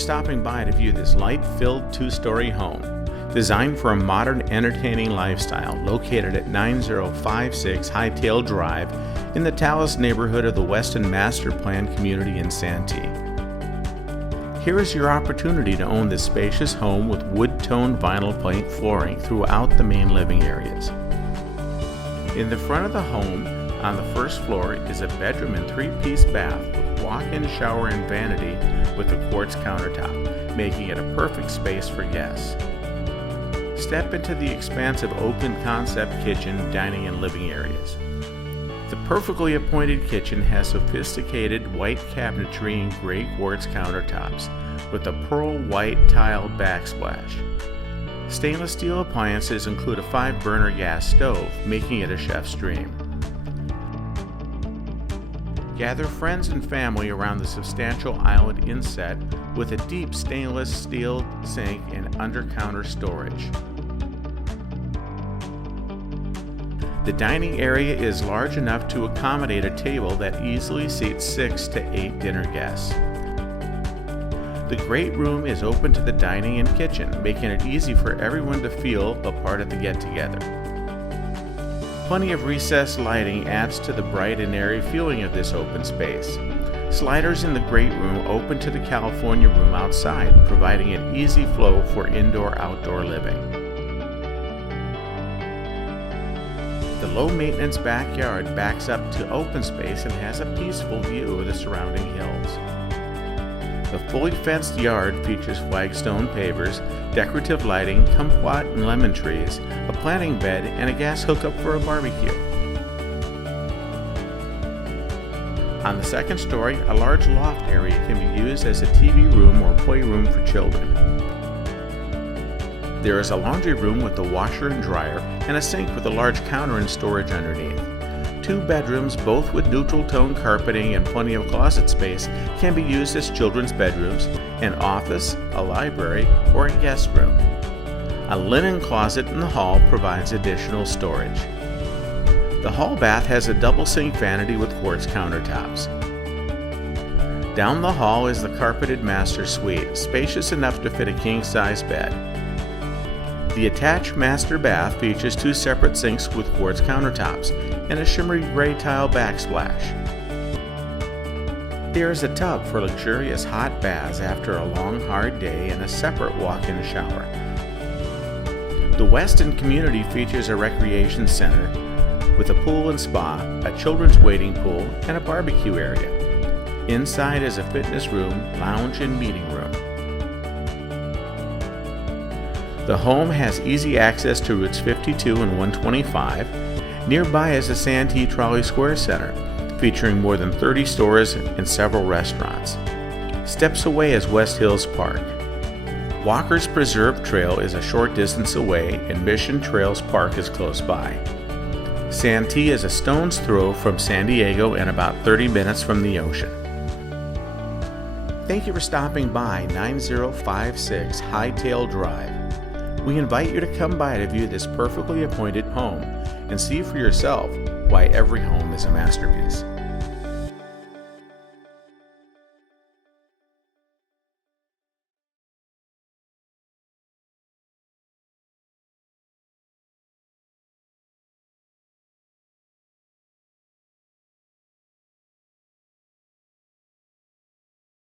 stopping by to view this light-filled two-story home, designed for a modern, entertaining lifestyle, located at 9056 Hightail Drive in the Tallis neighborhood of the Weston Master Plan community in Santee. Here is your opportunity to own this spacious home with wood-toned vinyl plank flooring throughout the main living areas. In the front of the home, on the first floor, is a bedroom and three-piece bath with walk-in shower and vanity with a quartz countertop, making it a perfect space for guests. Step into the expansive open concept kitchen, dining, and living areas. The perfectly appointed kitchen has sophisticated white cabinetry and gray quartz countertops with a pearl white tile backsplash. Stainless steel appliances include a 5-burner gas stove, making it a chef's dream. Gather friends and family around the substantial island inset with a deep stainless steel sink and under-counter storage. The dining area is large enough to accommodate a table that easily seats 6 to 8 dinner guests. The great room is open to the dining and kitchen, making it easy for everyone to feel a part of the get-together. Plenty of recessed lighting adds to the bright and airy feeling of this open space. Sliders in the great room open to the California room outside, providing an easy flow for indoor-outdoor living. The low-maintenance backyard backs up to open space and has a peaceful view of the surrounding hills. The fully fenced yard features flagstone pavers, decorative lighting, kumquat and lemon trees, a planting bed, and a gas hookup for a barbecue. On the second story, a large loft area can be used as a TV room or playroom for children. There is a laundry room with a washer and dryer and a sink with a large counter and storage underneath. 2 bedrooms, both with neutral tone carpeting and plenty of closet space, can be used as children's bedrooms, an office, a library, or a guest room. A linen closet in the hall provides additional storage. The hall bath has a double sink vanity with quartz countertops. Down the hall is the carpeted master suite, spacious enough to fit a king-size bed. The attached master bath features 2 separate sinks with quartz countertops and a shimmery gray tile backsplash. There is a tub for luxurious hot baths after a long, hard day and a separate walk-in shower. The Weston community features a recreation center with a pool and spa, a children's wading pool, and a barbecue area. Inside is a fitness room, lounge, and meeting room. The home has easy access to routes 52 and 125. Nearby is the Santee Trolley Square Center, featuring more than 30 stores and several restaurants. Steps away is West Hills Park. Walker's Preserve Trail is a short distance away, and Mission Trails Park is close by. Santee is a stone's throw from San Diego and about 30 minutes from the ocean. Thank you for stopping by 9056 Hightail Drive. We invite you to come by to view this perfectly appointed home and see for yourself why every home is a masterpiece.